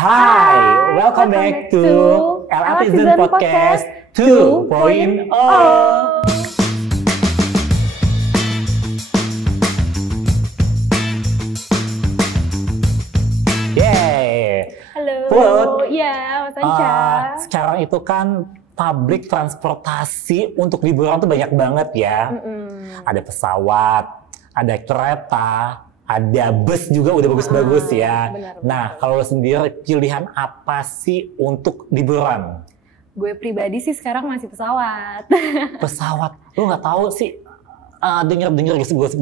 Hai, welcome back to LRTizen Podcast 2.0. Yeay. Halo. Put. Iya, Mas Anca. Sekarang itu kan public transportasi untuk liburan tuh banyak banget ya. Ada pesawat, ada kereta, ada bus juga udah bagus-bagus ya. Benar. Nah, kalau lo sendiri pilihan apa sih untuk liburan? Gue pribadi sih sekarang masih pesawat. Pesawat, lo nggak tahu sih denger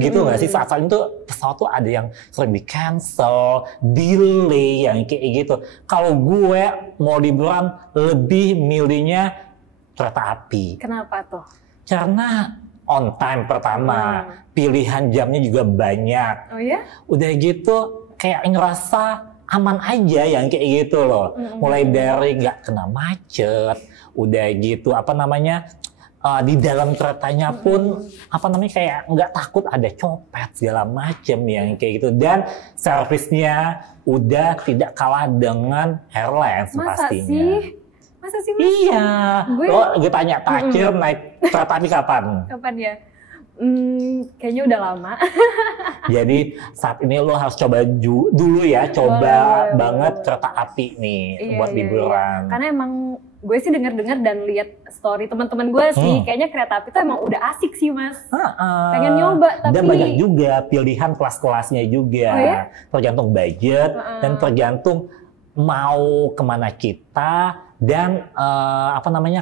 gitu nggak sih saat-saat itu pesawat tuh ada yang sering di cancel, delay yang kayak gitu. Kalau gue mau liburan lebih milihnya kereta api. Kenapa tuh? Karena on time pertama, pilihan jamnya juga banyak. Oh ya? Udah gitu kayak ngerasa aman aja yang kayak gitu loh. Mulai dari nggak kena macet, udah gitu di dalam keretanya pun kayak nggak takut ada copet segala macem yang kayak gitu, dan servisnya udah tidak kalah dengan airlines pastinya. Masa sih Mas? Iya. Gue tanya terakhir naik kereta api kapan? Kapan ya? Kayaknya udah lama. Jadi saat ini lo harus coba dulu ya, coba banget kereta api nih buat liburan. Karena emang gue sih dengar-dengar dan lihat story teman-teman gue sih, kayaknya kereta api tuh emang udah asik sih Mas. Pengen nyoba tapi. Dan banyak juga pilihan kelas-kelasnya juga. Oh, ya? Tergantung budget dan tergantung mau kemana kita. Dan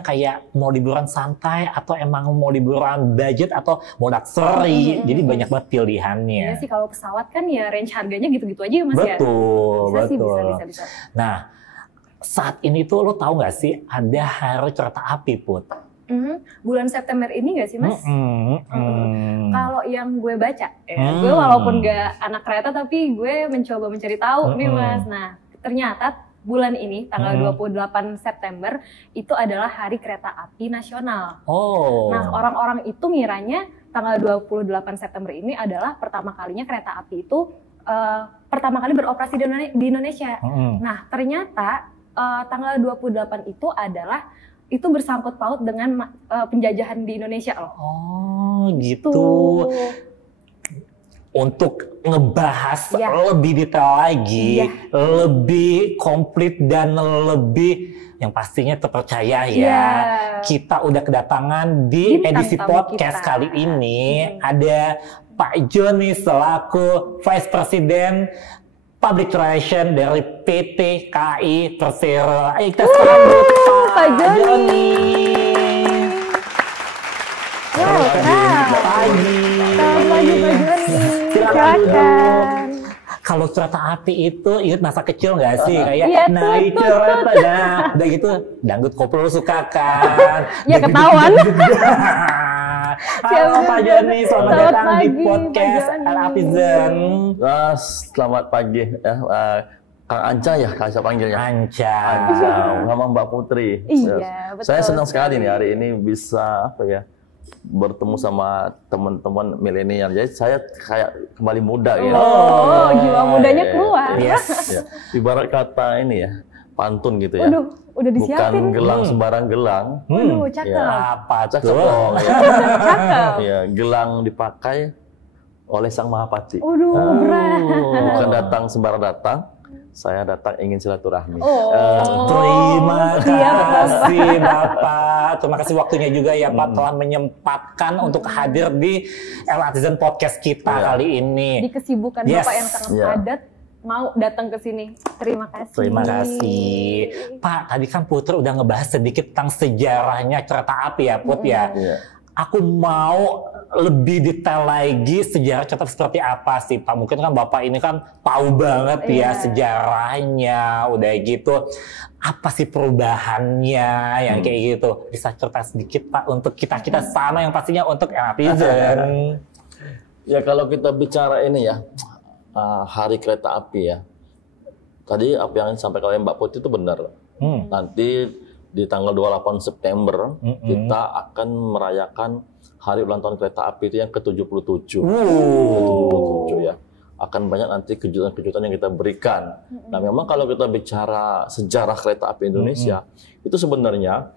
kayak mau liburan santai atau emang mau liburan budget atau mau luxury. Jadi banyak banget pilihannya. Iya sih, kalau pesawat kan ya range harganya gitu-gitu aja ya Mas ya. Betul. Bisa. Nah, saat ini tuh lo tahu nggak sih ada hari kereta api, Put? Bulan September ini nggak sih Mas? Kalau yang gue baca, gue walaupun nggak anak kereta tapi gue mencoba mencari tahu nih Mas. Nah, ternyata bulan ini, tanggal 28 September, itu adalah Hari Kereta Api Nasional. Nah, orang-orang itu ngiranya tanggal 28 September ini adalah pertama kalinya kereta api itu pertama kali beroperasi di Indonesia. Nah, ternyata tanggal 28 itu bersangkut paut dengan penjajahan di Indonesia loh. Oh, gitu. Untuk ngebahas lebih detail lagi, lebih komplit dan lebih yang pastinya terpercaya ya. Kita udah kedatangan di edisi podcast kali ini ada Pak Joni selaku Vice President Public Relation dari PT KAI Persero. Ayo kita sambut Pak Joni. Selamat pagi Pak Joni. Silakan. Kalau kereta api itu ingat masa kecil nggak sih? Kayak naik kereta udah gitu dangdut koplo suka kan? Ya ketahuan. Halo Pak Joni, selamat datang di podcast LRTizen. Selamat pagi Kang Anca ya, saya panggilnya. Anca. Sama Mbak Putri. Iya, betul. Saya senang sekali nih hari ini bisa bertemu sama teman-teman milenial. Jadi saya kayak kembali muda gitu. Oh, jiwa mudanya keluar. Yes. Ya, ibarat kata ini ya, pantun gitu ya. Waduh, udah disiapin. Bukan gelang sembarang gelang. Waduh, cakep. Apa Cakep tuh? dong ya. Cakep. Ya, gelang dipakai oleh Sang Mahapati. Waduh, berat. Bukan datang sembarang datang. Saya datang ingin silaturahmi. Terima kasih Bapak. Terima kasih waktunya juga ya Pak telah menyempatkan untuk hadir di LRTizen Podcast kita kali ini. Di kesibukan Bapak yang sangat padat, mau datang ke sini. Terima kasih. Terima kasih. Pak, tadi kan Putri udah ngebahas sedikit tentang sejarahnya kereta api ya Put ya. Aku mau lebih detail lagi sejarah kereta seperti apa sih Pak? Mungkin kan Bapak ini kan tahu banget ya sejarahnya, udah gitu. Apa sih perubahannya yang kayak gitu? Bisa cerita sedikit Pak untuk kita sama yang pastinya untuk LRTizen. Ya kalau kita bicara ini ya, Hari Kereta Api ya. Tadi apa yang disampaikan oleh Mbak Putri itu benar. Nanti di tanggal 28 September kita akan merayakan hari ulang tahun kereta api itu yang ke-77. 77 ya. akan banyak nanti kejutan-kejutan yang kita berikan. Nah, memang kalau kita bicara sejarah kereta api Indonesia, itu sebenarnya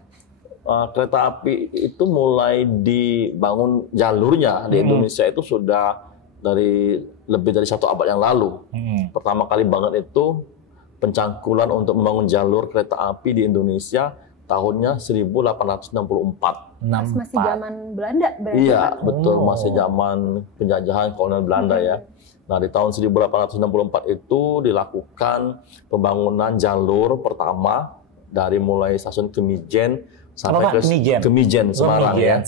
kereta api itu mulai dibangun jalurnya di Indonesia itu sudah dari lebih dari 1 abad yang lalu. Pertama kali banget itu pencangkulan untuk membangun jalur kereta api di Indonesia tahunnya 1864. Masih zaman Belanda berarti? Iya, betul, masih zaman penjajahan kolonial Belanda ya. Nah, di tahun 1864 itu dilakukan pembangunan jalur pertama dari mulai stasiun Kemijen sampai ke Kemijen Semarang ya.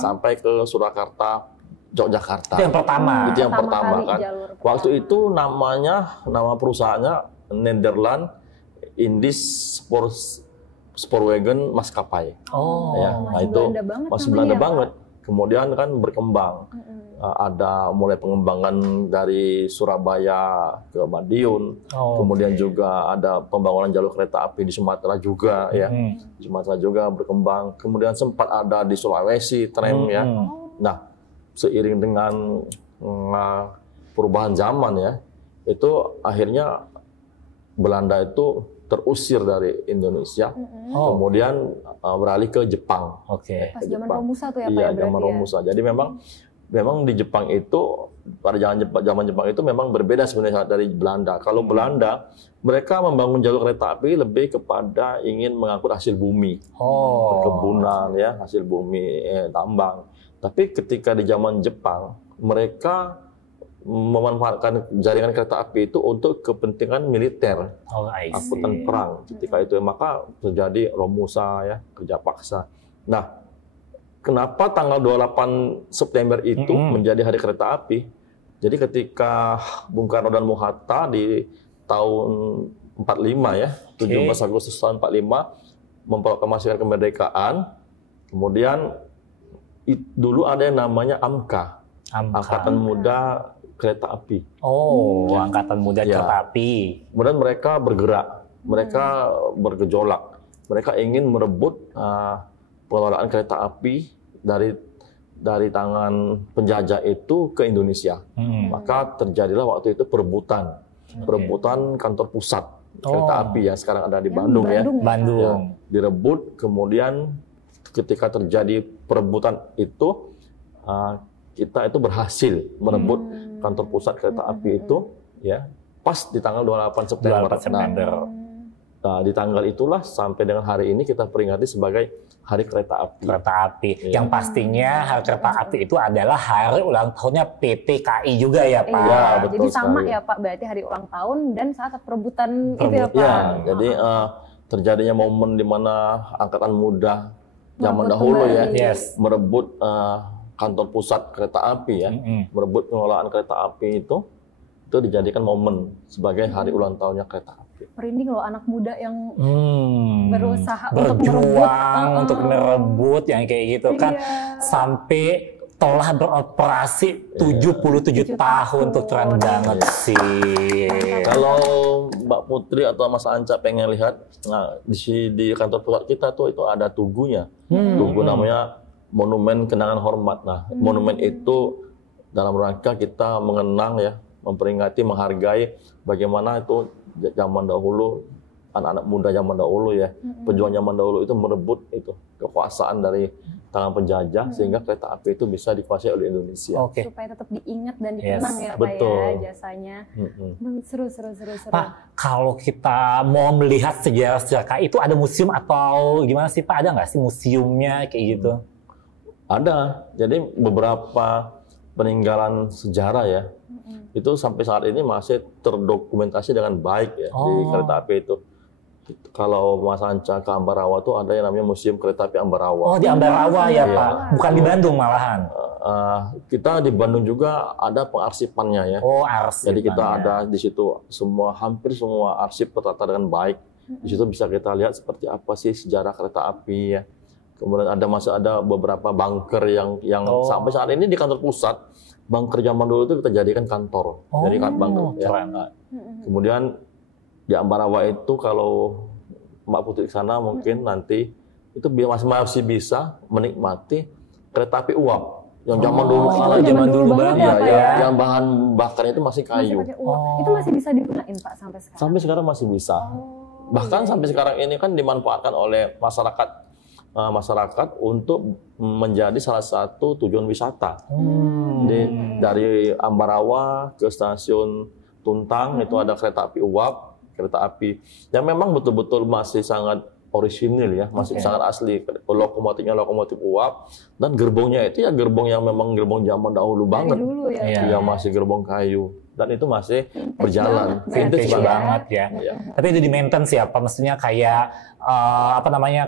Sampai ke Surakarta, Yogyakarta. Itu yang pertama. Itu yang pertama kan. Waktu itu nama perusahaannya Nederland Indisch Spoorwegen Maskapai. Ya, nah itu masih Belanda banget. Kemudian kan berkembang. Ada mulai pengembangan dari Surabaya ke Madiun. Kemudian juga ada pembangunan jalur kereta api di Sumatera juga ya. Di Sumatera juga berkembang. Kemudian sempat ada di Sulawesi tram ya. Nah, seiring dengan perubahan zaman ya, itu akhirnya Belanda itu terusir dari Indonesia, kemudian beralih ke Jepang. Pas zaman Romusa tuh ya Pak? Iya, zaman Romusa. Jadi memang di Jepang itu pada zaman Jepang itu memang berbeda sebenarnya dari Belanda. Kalau Belanda mereka membangun jalur kereta api lebih kepada ingin mengangkut hasil bumi, perkebunan ya, hasil bumi, tambang. Tapi ketika di zaman Jepang mereka memanfaatkan jaringan kereta api itu untuk kepentingan militer, angkutan perang. Ketika itu maka terjadi Romusa ya, kerja paksa. Nah, kenapa tanggal 28 September itu menjadi hari kereta api? Jadi ketika Bung Karno dan Bung Hatta di tahun 45 ya, 17 Agustus tahun 45 memproklamasikan kemerdekaan. Kemudian dulu ada yang namanya AMKA, Angkatan Muda Kereta Api. Angkatan Muda Kereta Api. Kemudian mereka bergerak, mereka bergejolak, mereka ingin merebut pengelolaan kereta api dari tangan penjajah itu ke Indonesia. Maka terjadilah waktu itu perebutan kantor pusat kereta api ya, sekarang ada di Bandung ya. Ya, direbut, kemudian ketika terjadi perebutan itu kita itu berhasil merebut kantor pusat kereta api itu ya pas di tanggal 28 September. Nah, di tanggal itulah sampai dengan hari ini kita peringati sebagai Hari Kereta Api. Yang pastinya Hari Kereta Api itu adalah hari ulang tahunnya PT KAI juga ya Pak. Iya, jadi sama ya Pak, berarti hari ulang tahun dan saat perebutan itu ya Pak. Ya, jadi terjadinya momen di mana angkatan muda zaman dahulu ya merebut kantor pusat kereta api ya, merebut pengelolaan kereta api itu dijadikan momen sebagai hari ulang tahunnya kereta api. Merinding loh anak muda yang berusaha berjuang untuk merebut yang kayak gitu kan, sampai telah beroperasi 77 tahun tuh, keren banget sih. Kalau Mbak Putri atau Mas Anca pengen lihat, nah di kantor pusat kita tuh itu ada tugunya, tugu namanya Monumen Kenangan Hormat. Nah, monumen itu dalam rangka kita mengenang ya, memperingati, menghargai bagaimana itu zaman dahulu, anak-anak muda zaman dahulu ya, pejuang zaman dahulu itu merebut itu kekuasaan dari tangan penjajah sehingga kereta api itu bisa dikuasai oleh Indonesia. Supaya tetap diingat dan dikenang ya Pak ya jasanya. Seru. Pak, kalau kita mau melihat sejarah KAI itu ada museum atau gimana sih Pak? Ada nggak sih museumnya kayak gitu? Ada. Jadi beberapa peninggalan sejarah ya, itu sampai saat ini masih terdokumentasi dengan baik ya di kereta api itu. Kalau Mas Anca ke Ambarawa tuh ada yang namanya Museum Kereta Api Ambarawa. Di Ambarawa ya Pak, bukan di Bandung malahan. Kita di Bandung juga ada pengarsipannya ya. Arsipannya. Jadi kita ada di situ hampir semua arsip tertata dengan baik. Di situ bisa kita lihat seperti apa sih sejarah kereta api ya. Kemudian masih ada beberapa bunker yang sampai saat ini di kantor pusat, bunker zaman dulu itu kita jadikan kantor. Jadi bunker ya. Kemudian di Ambarawa itu kalau Mbak Putri ke sana mungkin nanti itu masih bisa menikmati kereta api uap. Yang zaman dulu itu zaman dulu banget ya, Pak ya. Yang bahan bakarnya itu masih kayu. Itu masih bisa digunain Pak sampai sekarang? Sampai sekarang masih bisa. Bahkan sampai sekarang ini kan dimanfaatkan oleh masyarakat untuk menjadi salah satu tujuan wisata. Dari Ambarawa ke stasiun Tuntang itu ada kereta api uap, kereta api yang memang betul-betul masih sangat orisinil ya, masih sangat asli. Lokomotifnya lokomotif uap dan gerbongnya itu ya gerbong yang memang gerbong zaman dahulu banget. Dulu ya. Ya masih gerbong kayu dan itu masih berjalan. Vintage banget ya. Tapi itu di maintain siapa? Maksudnya kayak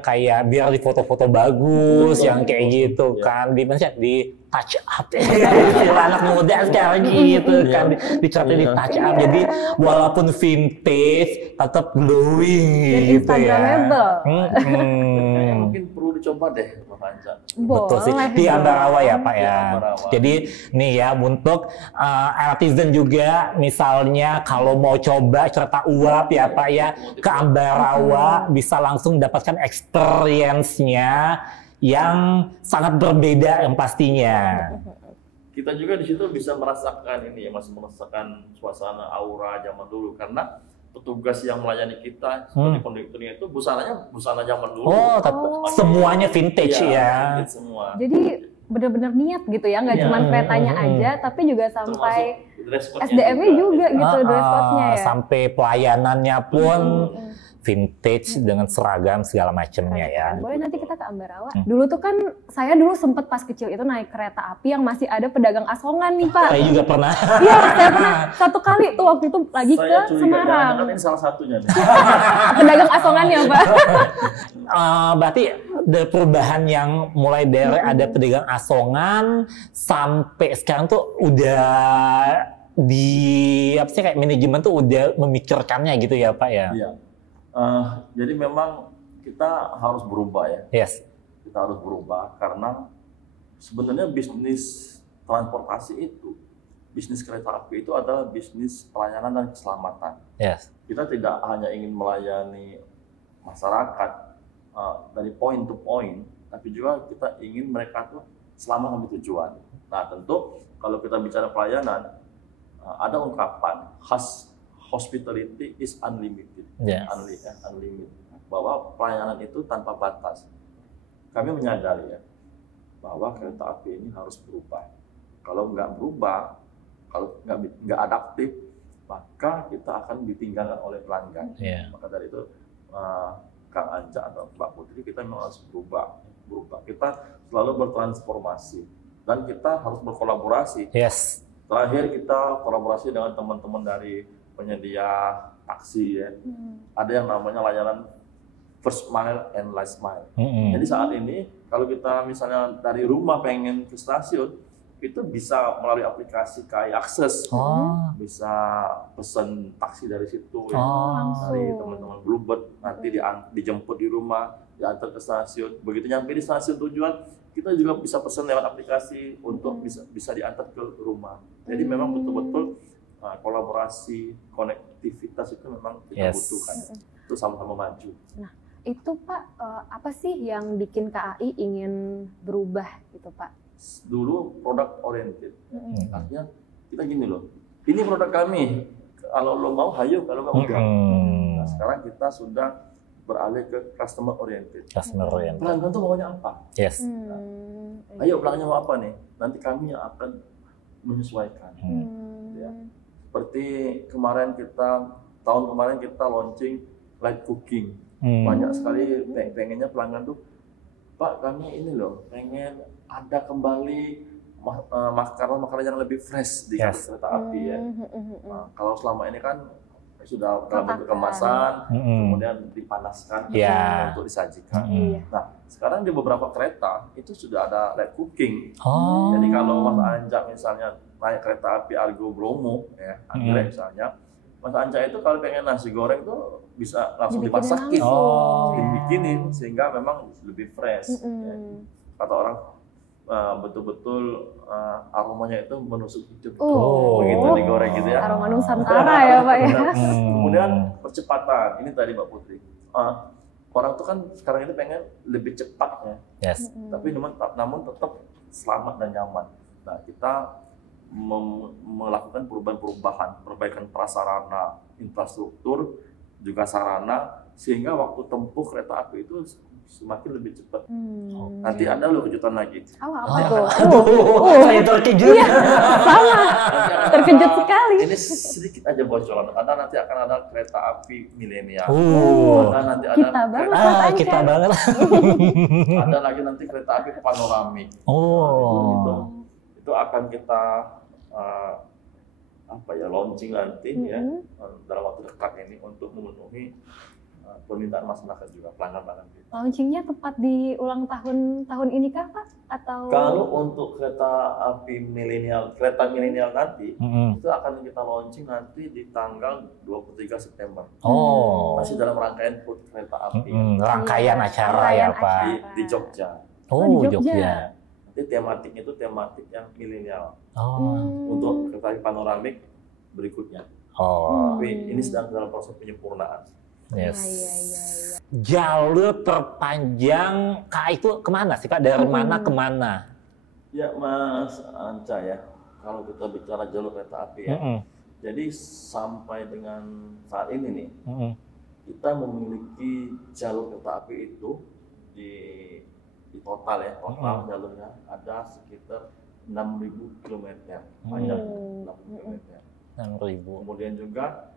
kayak biar di foto-foto bagus yang kayak gitu kan, di touch up anak muda sekarang gitu kan, dicatat di touch up, jadi walaupun vintage tetap glowing gitu ya. Mungkin perlu dicoba deh Pak Anca. Betul sih, di Ambarawa ya Pak ya. Jadi nih ya untuk artisan juga misalnya kalau mau coba kereta uap ya Pak ya ke Ambarawa bisa langsung dapatkan experience-nya yang sangat berbeda yang pastinya. Kita juga di situ bisa merasakan ini ya, masih merasakan suasana aura zaman dulu karena petugas yang melayani kita seperti konduktornya itu busana zaman dulu. Semuanya vintage ya. Vintage semua. Jadi benar-benar niat gitu ya, nggak cuma keretanya aja, tapi juga sampai SDM-nya juga gitu, dress code-nya ya. Sampai pelayanannya pun vintage dengan seragam segala macamnya ya. Boleh nanti kita ke Ambarawa. Dulu tuh kan saya sempet pas kecil itu naik kereta api yang masih ada pedagang asongan nih Pak. Saya juga pernah. Iya, saya pernah satu kali tuh waktu itu lagi ke Semarang. Ini salah satunya nih. Pedagang asongannya Pak. Berarti ada perubahan yang mulai dari ada pedagang asongan sampai sekarang tuh udah kayak manajemen tuh udah memikirkannya gitu ya Pak ya. Iya. Jadi memang kita harus berubah ya. Yes. Kita harus berubah karena sebenarnya bisnis transportasi itu, bisnis kereta api itu adalah bisnis pelayanan dan keselamatan. Yes. Kita tidak hanya ingin melayani masyarakat dari point to point, tapi juga kita ingin mereka tuh selamat sampai tujuan. Nah tentu kalau kita bicara pelayanan, ada ungkapan khas hospitality is unlimited, unlimited, bahwa pelayanan itu tanpa batas. Kami menyadari ya bahwa kereta api ini harus berubah. Kalau nggak berubah, kalau nggak adaptif, maka kita akan ditinggalkan oleh pelanggan. Maka dari itu, Kang Anca atau Mbak Putri, kita memang harus berubah. Kita selalu bertransformasi dan kita harus berkolaborasi. Yes. Terakhir kita kolaborasi dengan teman-teman dari penyedia taksi ya. Ada yang namanya layanan first mile and last mile. Jadi saat ini kalau kita misalnya dari rumah pengen ke stasiun, itu bisa melalui aplikasi KAI Akses, bisa pesen taksi dari situ ya, dari teman-teman Bluebird, nanti dijemput di rumah, diantar ke stasiun. Begitu nyampe di stasiun tujuan, kita juga bisa pesen lewat aplikasi untuk bisa diantar ke rumah. Jadi memang betul-betul kolaborasi, konektivitas itu memang kita butuhkan. Itu sama-sama maju. Nah, itu Pak, apa sih yang bikin KAI ingin berubah gitu Pak? Dulu produk oriented. Artinya kita gini loh, ini produk kami. Kalau lo mau, hayo. Kalau nggak enggak. Nah, sekarang kita sudah beralih ke customer oriented. Pelanggan tuh maunya apa? Yes. Ayo pelanggannya mau apa nih? Nanti kami yang akan menyesuaikan. Ya. Seperti tahun kemarin kita launching light cooking. Banyak sekali pengennya pelanggan tuh, Pak kami ini loh pengen ada kembali makanan yang lebih fresh di kereta api ya. Nah, kalau selama ini kan sudah dalam bentuk kemasan, kemudian dipanaskan untuk disajikan. Nah sekarang di beberapa kereta itu sudah ada light cooking. Jadi kalau Mas Anja misalnya naik kereta api Argo Bromo ya, Anggrek misalnya, Mas Anja itu kalau pengen nasi goreng tuh bisa langsung dimasakin, dibikinin sehingga memang lebih fresh. Ya. Kata orang betul-betul aromanya itu menusuk hidup, begitu digoreng gitu ya. Aroma Nusantara ya Pak ya. Kemudian percepatan, ini tadi Mbak Putri. Orang tuh kan sekarang ini pengen lebih cepat ya. Yes. Tapi namun tetap selamat dan nyaman. Nah, kita melakukan perbaikan prasarana, infrastruktur, juga sarana, sehingga waktu tempuh kereta api itu semakin lebih cepat. Nanti ada loh kejutan lagi. Apa tuh? Saya terkejut. Iya, sama. Terkejut sekali. Ini sedikit aja bocoran. Nanti akan ada kereta api milenial. Nanti ada kita banget. Kita banget. Ada lagi nanti kereta api panoramik. Itu akan kita launching nanti ya dalam waktu dekat ini untuk memenuhi permintaan masyarakat juga, pelanggan-pelanggan kita. Launchingnya tepat di ulang tahun ini kah, Pak? Atau kalau untuk kereta milenial nanti itu akan kita launching nanti di tanggal 23 September. Masih dalam rangkaian HUT kereta api. Rangkaian acara ya, Pak. Di Jogja. Di Jogja. Nanti tematiknya itu tematik yang milenial. Untuk kereta api panoramik berikutnya. Tapi ini sedang dalam proses penyempurnaan. Yes. Jalur terpanjang itu kemana sih Pak? Dari mana ke mana? Ya Mas Anca ya, kalau kita bicara jalur kereta api ya, jadi sampai dengan saat ini nih, kita memiliki jalur kereta api itu di total ya, total jalurnya ada sekitar 6.000 km panjang, 6.000 km. 6.000. Kemudian juga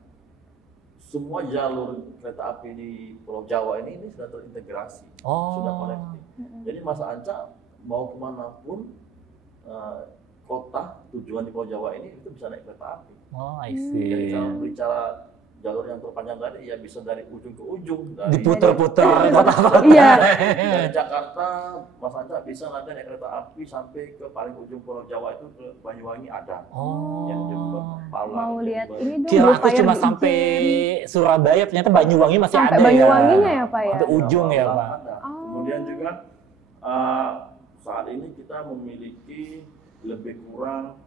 semua jalur kereta api di Pulau Jawa ini sudah terintegrasi, sudah connected. Jadi Mas Anca mau kemanapun kota tujuan di Pulau Jawa ini itu bisa naik kereta api. I see. Jadi kalau bicara jalur yang terpanjang tadi ya bisa dari ujung ke ujung. Diputar-putar kota-kota. Iya. Dari Jakarta, Mas Anca bisa nanti naik kereta api sampai ke paling ujung Pulau Jawa itu ke Banyuwangi ada. Yang Jember, Palang. Mau lihat ini dong. Kira aku cuma sampai Surabaya, ternyata Banyuwangi masih ada ya. Sampai Banyuwanginya ya Pak ya. Sampai ujung ya Pak. Kemudian juga saat ini kita memiliki lebih kurang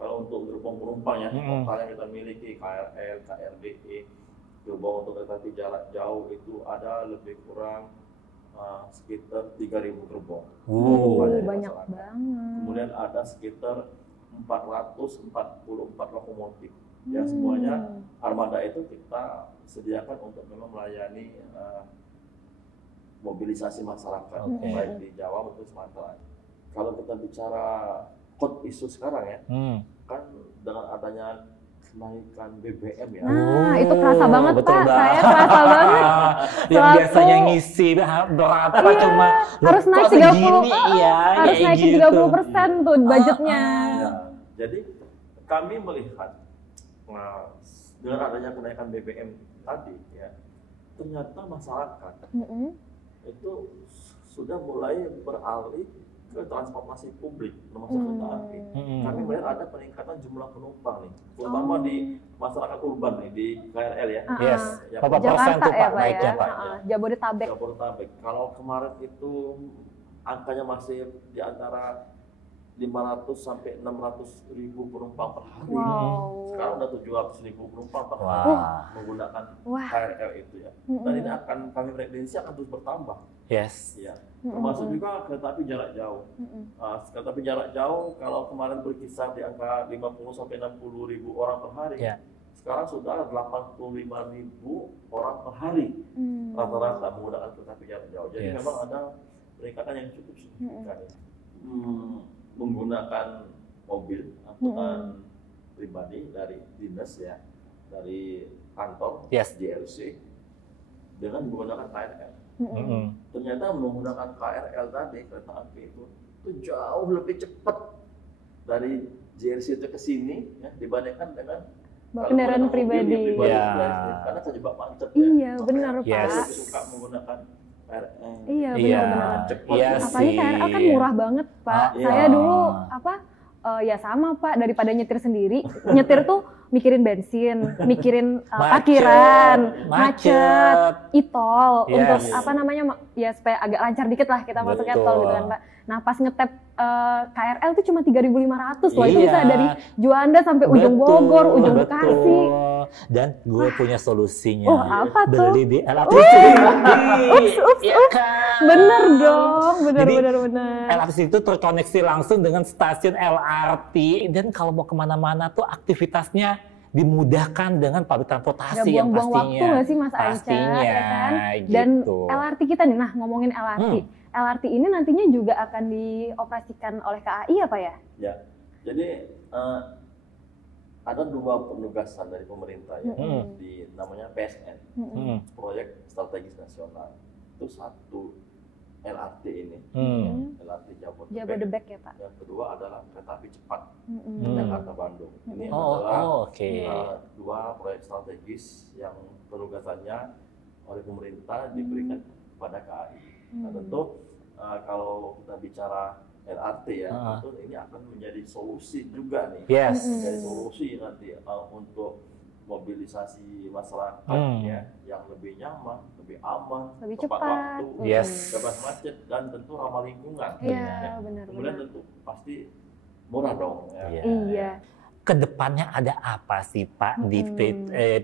kalau untuk gerbong penumpang ya, total yang kita miliki KRL, KRDE, gerbong untuk kereta api jarak jauh itu ada lebih kurang sekitar 3.000 gerbong. Banyak banget. Kemudian ada sekitar 444 lokomotif. Yang semuanya armada itu kita sediakan untuk memang melayani mobilisasi masyarakat baik di Jawa maupun Sumatera. Kalau kita bicara hot isu sekarang ya, kan dengan adanya kenaikan BBM ya. Itu kerasa banget Pak, saya kerasa banget. Yang biasanya ngisi berapa cuma harus naik 30, harus naik 30% tuh budgetnya. Jadi kami melihat dengan adanya kenaikan BBM tadi ya, ternyata masyarakat itu sudah mulai beralih ke transportasi publik termasuk kereta api. Kami melihat ada peningkatan jumlah penumpang nih, terutama di masyarakat urban nih di KRL ya. Yes. Ya, berapa persen tuh Pak naiknya Pak? Jabodetabek. Kalau kemarin itu angkanya masih di antara 500 sampai 600 ribu penumpang per hari. Sekarang udah 700 ribu penumpang per hari menggunakan KRL itu ya. Dan ini akan kami prediksi akan terus bertambah. Yes. Ya. Termasuk juga kereta api jarak jauh. Kereta api jarak jauh kalau kemarin berkisar di angka 50 sampai 60 ribu orang per hari. Sekarang sudah 85 ribu orang per hari rata-rata menggunakan kereta api jarak jauh. Jadi memang ada peningkatan yang cukup signifikan. Menggunakan mobil angkutan pribadi dari dinas ya, dari kantor JLC dengan menggunakan KRL. Ternyata menggunakan KRL tadi, kereta api itu jauh lebih cepat dari JLC itu ke sini ya, dibandingkan dengan kendaraan pribadi. Karena terjebak macet ya. Iya, benar Pak. Lebih suka menggunakan KRL. Iya, benar-benar. Iya, apalagi KRL kan murah banget Pak. Saya dulu ya sama Pak, daripada nyetir sendiri, nyetir tuh mikirin bensin, mikirin parkiran, macet, e-tol untuk ya supaya agak lancar dikit lah kita masuk ke tol gitu kan Pak. Nah pas ngetap KRL tuh cuma 3.500 loh. Itu bisa dari Juanda sampai ujung Bogor, ujung Bekasi. Dan gue punya solusinya. Oh, apa tuh? Beli di LRT. Ups. Bener dong, bener. LRT itu terkoneksi langsung dengan stasiun LRT. Dan kalau mau kemana-mana tuh aktivitasnya dimudahkan dengan public transportasi yang pastinya. Buang-buang waktu nggak sih Mas Aisyah? Pastinya, ya kan? gitu. Dan LRT kita nih, nah ngomongin LRT. LRT ini nantinya juga akan dioperasikan oleh KAI ya Pak ya? Ya, jadi ada 2 penugasan dari pemerintah ya, di namanya PSN, Proyek Strategis Nasional. Itu 1 LRT ini, LRT Jabodebek ya Pak. Yang kedua adalah kereta api cepat Jakarta Bandung. Ini adalah 2 proyek strategis yang penugasannya oleh pemerintah diberikan kepada KAI. Nah tentu kalau kita bicara LRT ya, tentu ini akan menjadi solusi juga nih, menjadi solusi nanti untuk mobilisasi masyarakat yang lebih nyaman, lebih aman, lebih tepat cepat, waktu, bebas macet, dan tentu ramah lingkungan. Benar. Kemudian tentu pasti murah dong. Iya. Kedepannya ada apa sih Pak di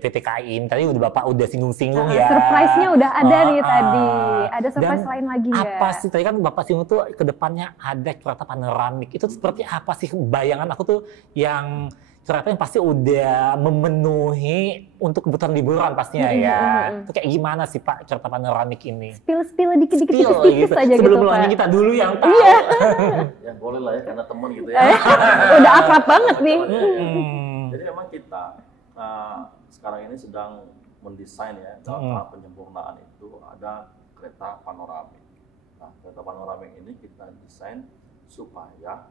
PT KAI ini? Tadi Bapak udah singgung-singgung ya. Surprise-nya udah ada nih tadi. Ada surprise lain lagi nggak? Apa sih tadi kan Bapak singgung tuh kedepannya ada kereta panoramik. Itu seperti apa sih bayangan aku tuh yang kereta yang pasti udah memenuhi untuk kebutuhan liburan pastinya ya. Itu kayak gimana sih Pak kereta panoramik ini? Spill dikit tipis aja gitu Pak. Sebelum lanjut kita dulu yang tahu. Ya boleh lah ya karena teman gitu ya. Udah akrab banget nih. Jadi memang kita sekarang ini sedang mendesain ya, dalam tahap penyempurnaan itu ada kereta panoramik. Nah kereta panoramik ini kita desain supaya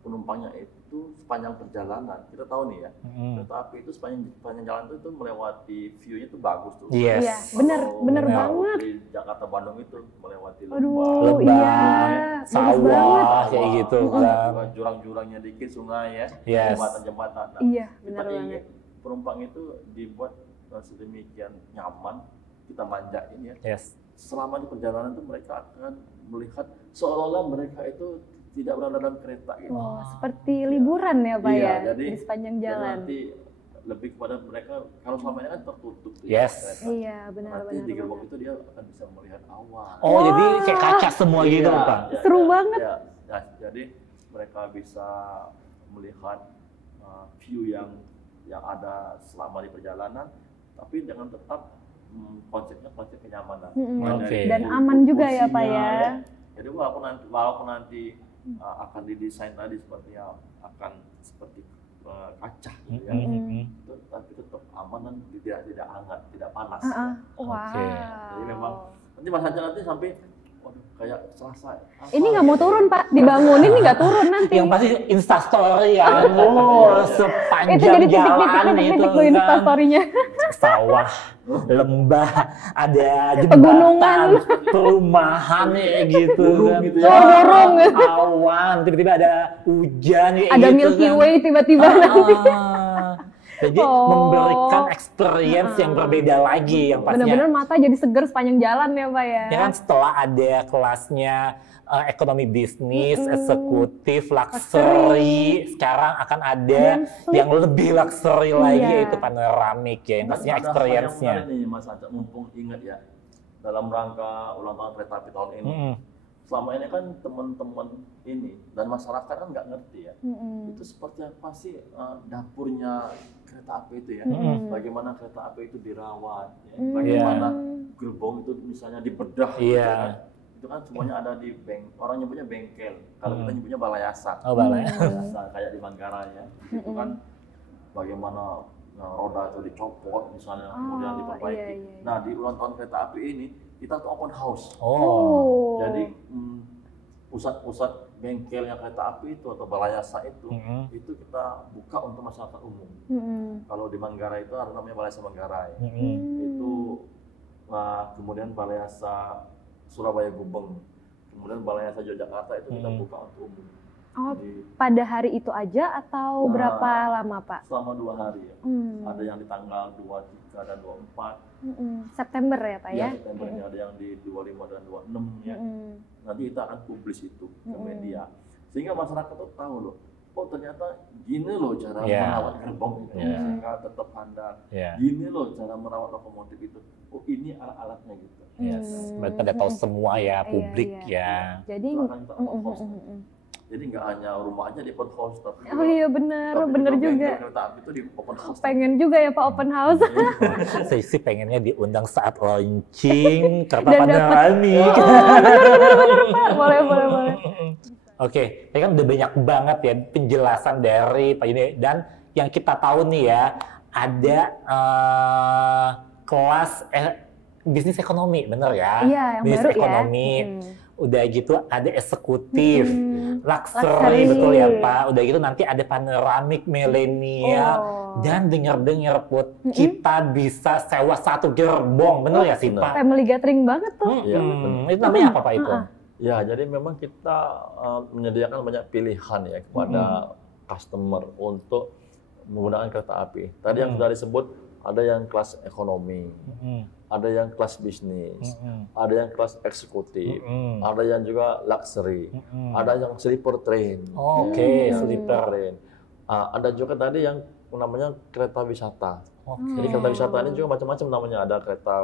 penumpangnya itu sepanjang perjalanan, kita tahu nih ya, kereta api itu sepanjang jalan itu melewati view-nya itu bagus tuh. Iya, bener banget. Di Jakarta Bandung itu melewati lembah, sawah, kayak gitu. Jurang-jurangnya dikit, sungai ya, jembatan-jembatan. Nah, iya, benar banget. Penumpang itu dibuat sedemikian nyaman, kita manjain ya. Selama di perjalanan itu mereka akan melihat seolah-olah mereka itu tidak berada dalam kereta gitu. Seperti liburan ya Pak ya, jadi, di sepanjang jalan. Nanti lebih kepada mereka, kalau selama ini kan tertutup kereta. Iya benar. Nanti di gerbong itu dia akan bisa melihat awan. Jadi kayak kaca semua gitu Pak. Seru banget. Jadi mereka bisa melihat view yang ada selama di perjalanan, tapi dengan tetap konsepnya konsep kenyamanan. Dan aman juga ya Pak ya. Jadi walaupun nanti akan didesain tadi seperti akan seperti kaca gitu ya, tapi tetap aman dan tidak hangat, tidak panas. Jadi memang nanti Mas Hajar nanti sampai kayak selesai. Ini nggak mau turun Pak, dibangunin ini nggak turun nanti. Yang pasti instastory ya, sepanjang itu jadi jalan itu kan. Instastorynya. Sawah, lembah, ada jembatan, perumahan gitu kan. Burung. Awan, tiba-tiba ada hujan kayak ada gitu Milky kan. Way tiba-tiba nanti. Jadi memberikan experience yang berbeda lagi yang pastinya. Benar-benar mata jadi seger sepanjang jalan ya Pak ya. Ya kan setelah ada kelasnya ekonomi bisnis, eksekutif, luxury, sekarang akan ada yang lebih luxury lagi yaitu panoramik ya, yang pastinya experience-nya. Ada nih Mas Hajar, mumpung ingat ya, dalam rangka ulang tahun kereta api tahun ini. Selama ini kan teman-teman ini dan masyarakat kan nggak ngerti ya, itu seperti apa sih dapurnya kereta api itu ya, bagaimana kereta api itu dirawat, ya? Bagaimana gerbong itu misalnya dibedah, itu kan semuanya ada di orang nyebutnya bengkel, kalau kita nyebutnya balayasan, kayak di Manggarai ya, itu kan bagaimana roda itu dicopot misalnya, kemudian diperbaiki. Nah di ulang tahun kereta api ini kita tuh open house. Jadi pusat-pusat bengkelnya kereta api itu atau balayasa itu kita buka untuk masyarakat umum. Kalau di Manggarai itu ada namanya Balayasa Manggarai. Itu kemudian Balayasa Surabaya Gubeng, kemudian Balayasa Yogyakarta itu kita buka untuk umum. Pada hari itu aja atau berapa lama Pak? Selama 2 hari ya. Ada yang di tanggal 23 dan 24. September ya Pak ya? September ada yang di 25 dan 26 ya. Nanti kita akan publish itu ke media. sehingga masyarakat tuh tahu loh, oh ternyata gini loh cara merawat gerbong itu sehingga tetap handal. Gini loh cara merawat lokomotif itu. Oh ini alat-alatnya gitu. Mereka udah tahu semua ya publik ya. Jadi jadi nggak hanya rumah aja di open house, tapi benar juga. Kereta api itu di open house. Pengen juga ya Pak open house. Saya sih pengennya diundang saat launching kereta panorami. Benar, boleh. Oke, ini kan udah banyak banget ya penjelasan dari Pak Yuni, dan yang kita tahu nih ya ada kelas bisnis ekonomi, bener ya? Iya, yang bisnis baru ekonomi. Udah gitu ada eksekutif, luxury, betul ya Pak. Udah gitu nanti ada panoramik milenial, dan dengar-dengar Put, kita bisa sewa 1 gerbong, bener ya sih Pak? Family gathering banget tuh. Itu namanya apa Pak itu? Ya, jadi memang kita menyediakan banyak pilihan ya kepada customer untuk menggunakan kereta api. Tadi yang sudah disebut, ada yang kelas ekonomi, ada yang kelas bisnis, ada yang kelas eksekutif, ada yang juga luxury, ada yang sleeper train. Sleeper train. Ada juga tadi yang namanya kereta wisata. Jadi kereta wisata ini juga macam-macam namanya. Ada kereta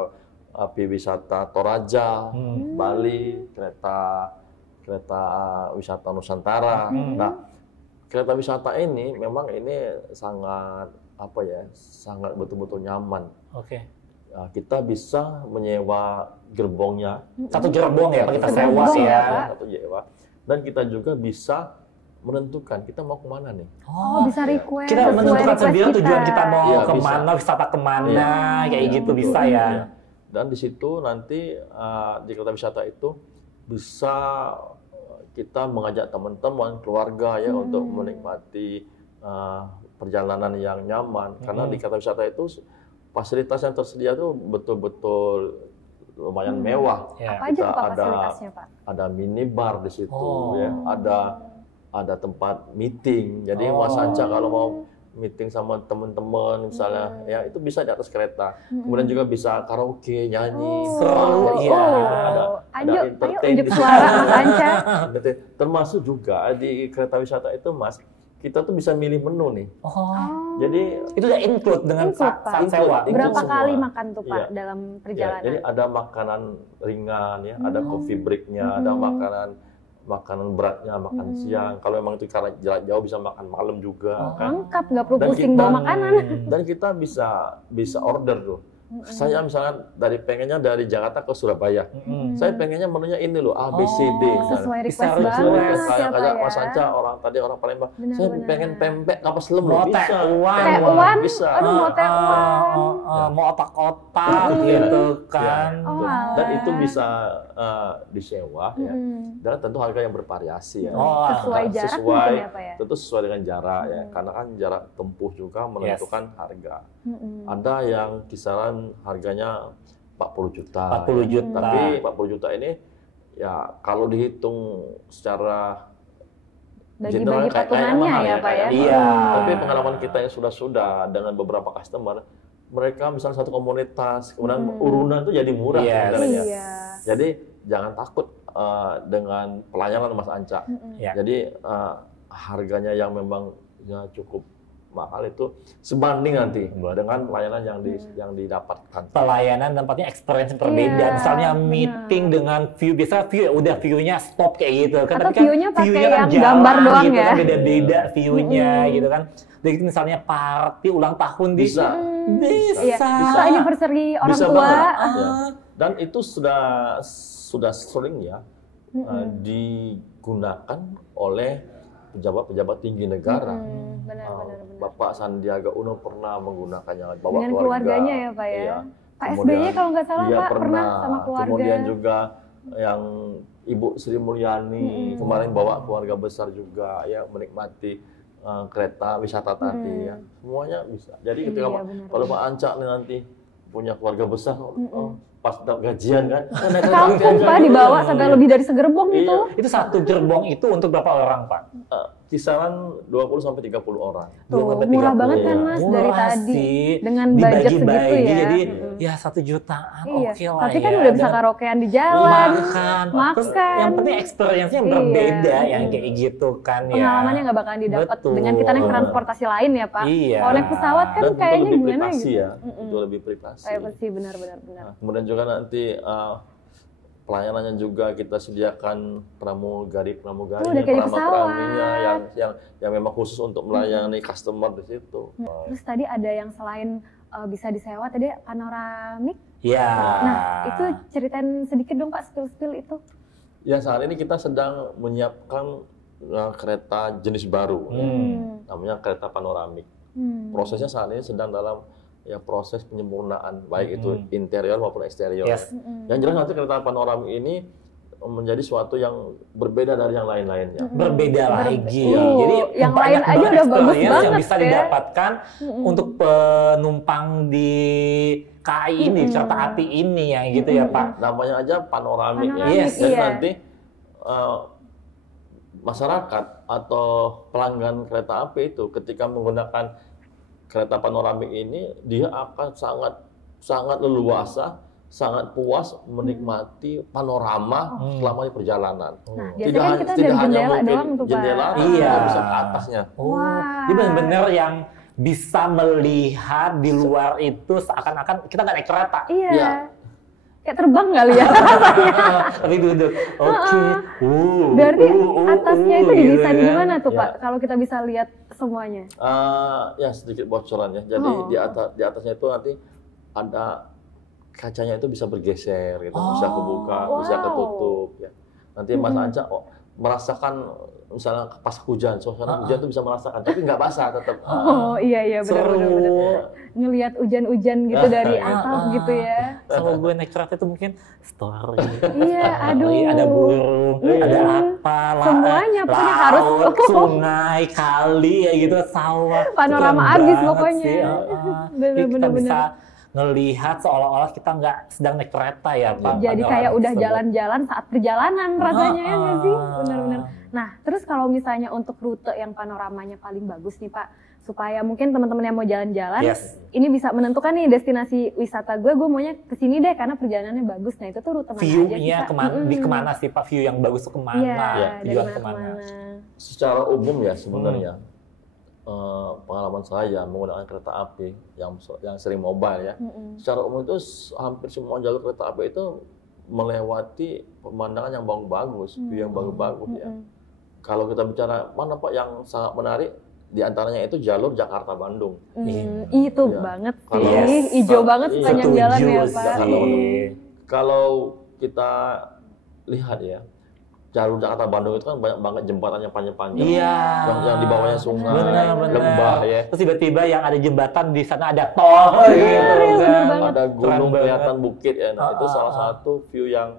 api wisata Toraja, Bali, kereta wisata Nusantara. Nah, kereta wisata ini memang ini sangat sangat betul-betul nyaman. Nah, kita bisa menyewa gerbongnya. 1 gerbong ya, kita sewa ya. Dan kita juga bisa menentukan kita mau kemana nih. Bisa request. Kita menentukan sendiri tujuan kita mau kemana, wisata kemana, kayak gitu bisa ya. Dan di situ nanti di kereta wisata itu bisa kita mengajak teman-teman, keluarga ya untuk menikmati perjalanan yang nyaman. Karena di kereta wisata itu fasilitas yang tersedia itu betul-betul lumayan mewah. Apa aja Pak fasilitasnya Pak? Ada minibar di situ, ya. Ada tempat meeting. Jadi Mas Anca kalau mau meeting sama teman-teman misalnya, ya itu bisa di atas kereta. Kemudian juga bisa karaoke, nyanyi, ada entertain di suara Mas Anca. Termasuk juga di kereta wisata itu Mas, kita tuh bisa milih menu nih. Jadi itu udah include dengan saat sewa. Berapa kali makan tuh Pak dalam perjalanan? Jadi ada makanan ringan ya, ada coffee break-nya, ada makanan beratnya, makan siang. Kalau memang itu karena jarak jauh bisa makan malam juga. Lengkap, nggak perlu pusing bawa makanan. Dan kita bisa order tuh. Saya misalnya pengennya dari Jakarta ke Surabaya. Saya pengennya menunya ini loh, A, B, C, D. Sesuai request banget. Kayak Mas Anca, orang Palembang. Saya pengen pempek kapas lem loh. Bisa. Tekwan. Bisa. Aduh, mau tekwan. Mau otak-otak gitu kan. Dan itu bisa disewa ya. Dan tentu harga yang bervariasi ya. Sesuai jarak ya Pak ya? Tentu sesuai dengan jarak ya. Karena kan jarak tempuh juga menentukan harga. Ada yang kisaran harganya 40 juta. 40 juta. Tapi 40 juta ini ya kalau dihitung secara bagi-bagi patungannya ya Pak ya. Iya. Tapi pengalaman kita yang sudah dengan beberapa customer, mereka misalnya satu komunitas, kemudian urunan itu jadi murah sebenarnya. Jadi jangan takut dengan pelayanan Mas Anca. Jadi harganya yang memang cukup mahal itu sebanding nanti dengan pelayanan yang didapatkan. Pelayanan tempatnya experience berbeda. Misalnya meeting dengan view, biasa view-nya stop kayak gitu kan. Atau tapi kan view-nya pakai kan yang gambar doang gitu, ya. Kan beda-beda view-nya gitu kan. Jadi misalnya party ulang tahun bisa. Anniversary orang tua. Ya. Dan itu sudah sering ya digunakan oleh pejabat-pejabat tinggi negara. Benar. Bapak Sandiaga Uno pernah menggunakannya bawa dengan keluarganya ya Pak ya. Iya. Pak SBY kalau nggak salah Pak pernah sama keluarga. Kemudian juga yang Ibu Sri Mulyani kemarin bawa keluarga besar juga ya menikmati kereta wisata tadi ya. Semuanya bisa. Jadi ketika kalau Pak Anca nanti punya keluarga besar, pas gajian kan. Kampung Pak dibawa sampai lebih dari segerbong Iya. itu. Itu satu gerbong itu untuk berapa orang, Pak? Kisaran 20 sampai 30 orang. Tuh, murah banget kan Mas dari Murah tadi sih. dengan budget segitu ya. Jadi ya 1 jutaan Iya. oke lah Tapi kan ya. udah bisa Dan karaokean di jalan, makan. Terus makan. yang penting experience-nya yang Iya. berbeda yang kayak gitu kan ya. Pengalamannya nggak bakalan didapat Betul. dengan kita naik transportasi lain ya Pak. Iya. Kalau naik pesawat kan Dan itu kayaknya lebih gimana privasi gitu. ya. Itu lebih privasi. Privasi benar-benar. Nah, kemudian juga nanti pelayanannya juga kita sediakan pramugari Oh, udah kayak di pesawat. yang memang khusus untuk melayani customer di situ. Terus tadi ada yang selain bisa disewa tadi panoramik. Ya. Nah, itu ceritain sedikit dong Pak, spill itu. Ya, saat ini kita sedang menyiapkan kereta jenis baru, namanya kereta panoramik. Prosesnya saat ini sedang dalam proses penyempurnaan, baik itu interior maupun eksterior. Yes. Yang jelas nanti kereta panoramik ini menjadi suatu yang berbeda dari yang lain-lainnya. Berbeda lagi. Oh, Jadi yang banyak lain aja banget udah bagus experience banget yang bisa ya. didapatkan untuk penumpang di KAI ini, kereta api ini yang gitu ya Pak. Namanya aja panoramik ya. Panoramik, Jadi iya. nanti masyarakat atau pelanggan kereta api itu ketika menggunakan kereta panoramik ini, dia akan sangat leluasa, sangat puas menikmati panorama selama di perjalanan. Nah, biasanya kan kita dari jendela doang tuh Pak. jendela, Iya. tapi bisa ke atasnya. Oh, Wah. dia benar-benar yang bisa melihat di luar itu seakan-akan kita nggak naik kereta. Iya. Iya. Kayak terbang kali ya. Tapi duduk. Oke. Berarti atasnya itu gitu didesain kan. gimana tuh Ya. Pak? Kalau kita bisa lihat semuanya. Ya sedikit bocoran ya. Jadi Oh. di atasnya itu nanti ada kacanya itu bisa bergeser gitu, bisa kebuka, bisa Wow. ketutup ya. Nanti Mas Anca merasakan misalnya pas hujan, suasana hujan tuh bisa merasakan, tapi nggak basah tetap. Oh iya benar. Ngelihat hujan-hujan gitu dari atap gitu ya. Sama gue naik kereta itu mungkin story. Iya, aduh. Ada burung, ada apa, Semuanya pokoknya laut, harus. sungai, kali ya gitu, sawah. Panorama Keren abis banget pokoknya. sih, Jadi kita Bener-bener. bisa ngelihat seolah-olah kita nggak sedang naik kereta ya Pak. Jadi Panorama kayak udah tersebut. jalan-jalan saat perjalanan rasanya ya nggak sih? Ah. Benar-benar. Nah, terus kalau misalnya untuk rute yang panoramanya paling bagus nih Pak, supaya mungkin teman-teman yang mau jalan-jalan, Yes. ini bisa menentukan nih destinasi wisata gue maunya kesini deh karena perjalanannya bagus. Nah itu tuh rute mana aja sih View-nya Pak? di kemana sih Pak? View yang bagus tuh kemana? Iya, dari Tujuan mana ke kemana? mana. Secara umum ya sebenarnya pengalaman saya menggunakan kereta api yang sering mobile ya. Secara umum itu hampir semua jalur kereta api itu melewati pemandangan yang bagus-bagus, view yang bagus-bagus ya. Kalau kita bicara mana Pak yang sangat menarik, di antaranya itu jalur Jakarta-Bandung. Itu Iya. banget Kalau- sih, hijau banget Iya. sepanjang jalan ya Setuju Pak. sih. Kalau kita lihat ya, jalur Jakarta-Bandung itu kan banyak banget jembatan yang panjang-panjang. Iya. Yang di bawahnya sungai, Benar. lembah ya. Terus tiba-tiba yang ada jembatan di sana ada tol gitu kan. banget. Ada gunung, Keren kelihatan banget. bukit ya. Nah, itu salah satu view yang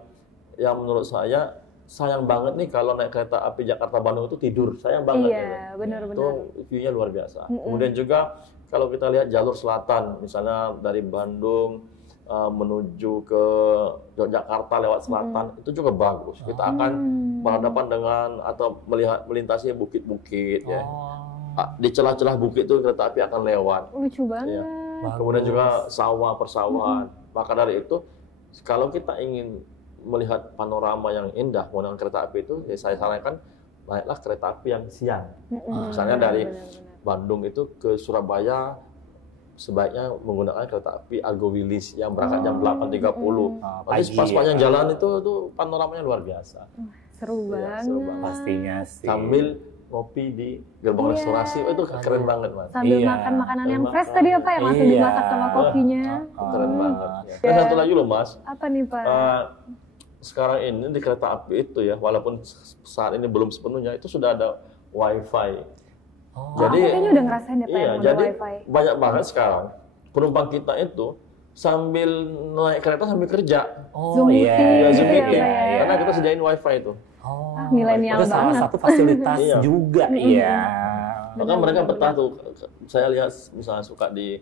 menurut saya sayang banget nih kalau naik kereta api Jakarta Bandung itu tidur. Sayang banget. Iya, ya. benar-benar. Itu view-nya luar biasa. Kemudian juga kalau kita lihat jalur selatan, misalnya dari Bandung menuju ke Yogyakarta lewat selatan, itu juga bagus. Kita akan berhadapan dengan atau melintasi bukit-bukit ya. Di celah-celah bukit itu kereta api akan lewat. Lucu banget. Kemudian juga sawah, persawahan. Maka dari itu, kalau kita ingin melihat panorama yang indah menggunakan kereta api itu, ya saya sarankan naiklah kereta api yang siang. Misalnya dari Bandung itu ke Surabaya, sebaiknya menggunakan kereta api Argo Wilis yang berangkat jam 8.30. Nanti pas sepanjang jalan itu panoramanya luar biasa. Seru Iya, banget. seru banget. Pastinya sih. Sambil ngopi di gerbang restorasi, itu keren banget Mas. Sambil Iya. makan makanan yang Sambil fresh makan. tadi apa yang langsung Iya. dimasak sama kopinya. Keren banget. Ya. Dan satu lagi loh Mas, Apa nih Pak? sekarang ini di kereta api itu ya, walaupun saat ini belum sepenuhnya, itu sudah ada WiFi. Aku kayaknya udah ngerasain ya Pak iya, yang ada jadi wifi. banyak banget sekarang penumpang kita itu sambil naik kereta sambil kerja. Zoom iya. meeting. Ya, Zoom Iya, meeting. Pak, ya. Karena kita sediain WiFi itu. Milenial itu salah banget. satu fasilitas Iya. juga. Iya. Maka mereka betah tuh. Saya lihat misalnya suka di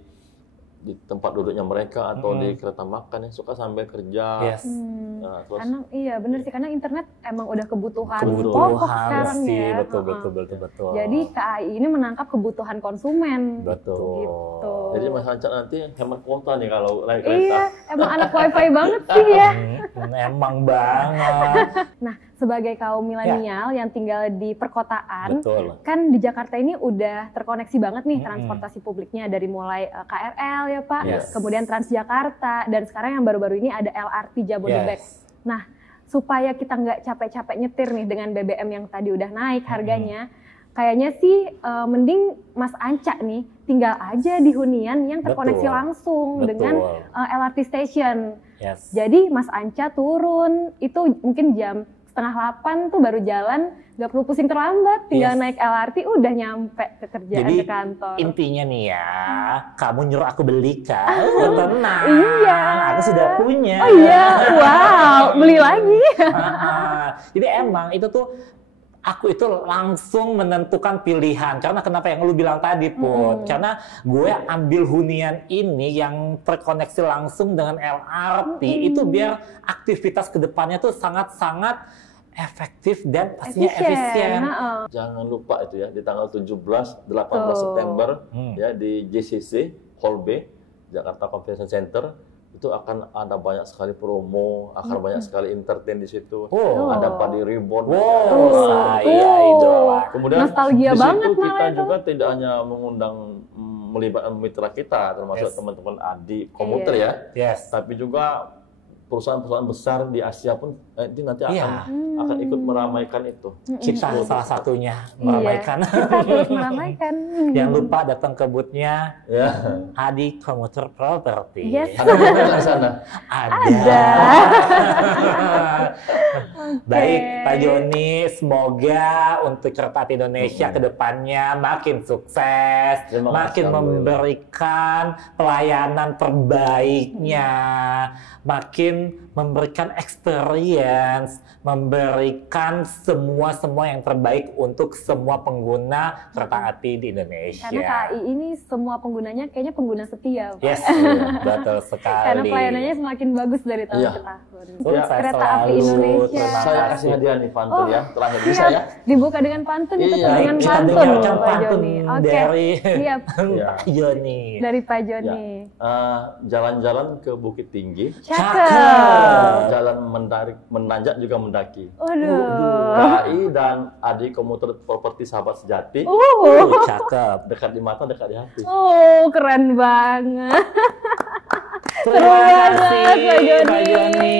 di tempat duduknya mereka atau di kereta makan ya suka sambil kerja. Yes. Nah, terus Karena iya bener sih, karena internet emang udah kebutuhan pokok sekarang sih, ya. Betul. Jadi KAI ini menangkap kebutuhan konsumen. Betul. Gitu. jadi Mas Anca nanti hemat kuota nih kalau naik kereta. Iya, emang anak wifi banget sih ya. Emang banget. Nah, sebagai kaum milenial yang tinggal di perkotaan, Betul. kan di Jakarta ini udah terkoneksi banget nih transportasi publiknya dari mulai KRL ya Pak, Yes. kemudian Transjakarta, dan sekarang yang baru-baru ini ada LRT Jabodebek. Yes. Nah, supaya kita nggak capek-capek nyetir nih dengan BBM yang tadi udah naik harganya, kayaknya sih mending Mas Anca nih tinggal aja di hunian yang terkoneksi Betul. langsung dengan LRT station. Yes. Jadi Mas Anca turun itu mungkin jam 7:30 tuh baru jalan, nggak perlu pusing terlambat, tinggal naik LRT udah nyampe ke kerjaan, Jadi ke kantor. intinya nih ya, kamu nyuruh aku beli kan? Tenang. Iya. Aku sudah punya. Oh iya, wow, beli lagi. Jadi emang itu tuh aku itu langsung menentukan pilihan. Karena kenapa yang lu bilang tadi, Put? Karena gue ambil hunian ini yang terkoneksi langsung dengan LRT itu biar aktivitas kedepannya tuh sangat-sangat efektif dan pastinya efisien. Jangan lupa itu ya di tanggal 17-18 September ya di JCC Hall B Jakarta Convention Center itu akan ada banyak sekali promo, akan banyak sekali entertain di situ. Ada Body Reborn. Saya idola. Kemudian Nostalgia di banget situ kita malah itu. juga tidak hanya mengundang melibatkan mitra kita termasuk teman-teman Adi komuter ya. Yes. Tapi juga perusahaan-perusahaan besar di Asia pun nanti akan ikut meramaikan itu. Kita salah satunya meramaikan. Kita terus meramaikan. Jangan lupa datang ke booth-nya Ya. Adi Komuter Property. Yes. Ada di sana. Ada. Baik, Pak Joni, semoga untuk Kereta Api Indonesia ke depannya makin sukses, Terima kasih, makin memberikan pelayanan terbaiknya, makin memberikan experience, memberikan semua yang terbaik untuk semua pengguna kereta api di Indonesia. Karena KAI ini semua penggunanya kayaknya pengguna setia, Pak. Yes, betul sekali. Karena pelayanannya semakin bagus dari tahun Iya. ke tahun. Sukses Kereta Api selalu. Indonesia. Terima Saya kasih. kasih hadiah nih pantun ya. Terakhir bisa Siap. ya. Dibuka dengan pantun, Iya. ditutup dengan Kita pantun, dengarkan Pak pantun Joni. Oke, dari siap. Iya. Pak Joni. Dari Pak Joni. Jalan-jalan ke Bukit Tinggi, Cakep. jalan menanjak juga mendaki. Waduh. KAI dan Adi Komuter Properti Sahabat Sejati, Cakep. dekat di mata, dekat di hati. Oh, keren banget. Terima kasih Pak Joni. Pak Joni.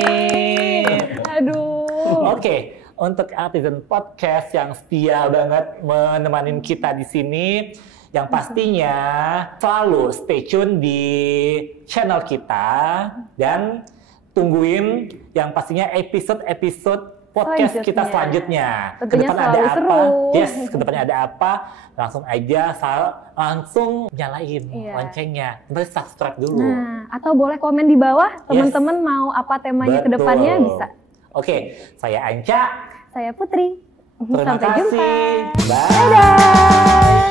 Aduh. Oke, untuk Artisan Podcast yang setia banget menemani kita di sini, yang pastinya selalu stay tune di channel kita dan tungguin yang pastinya episode podcast kita selanjutnya. Tentunya Kedepan ada selalu apa? seru. Yes, kedepannya ada apa? Langsung aja langsung nyalain loncengnya. Nanti subscribe dulu. Nah, atau boleh komen di bawah teman-teman mau apa temanya ke depannya bisa. Oke, saya Anca. Saya Putri. Terima Sampai kasih. jumpa. Bye. Dadah.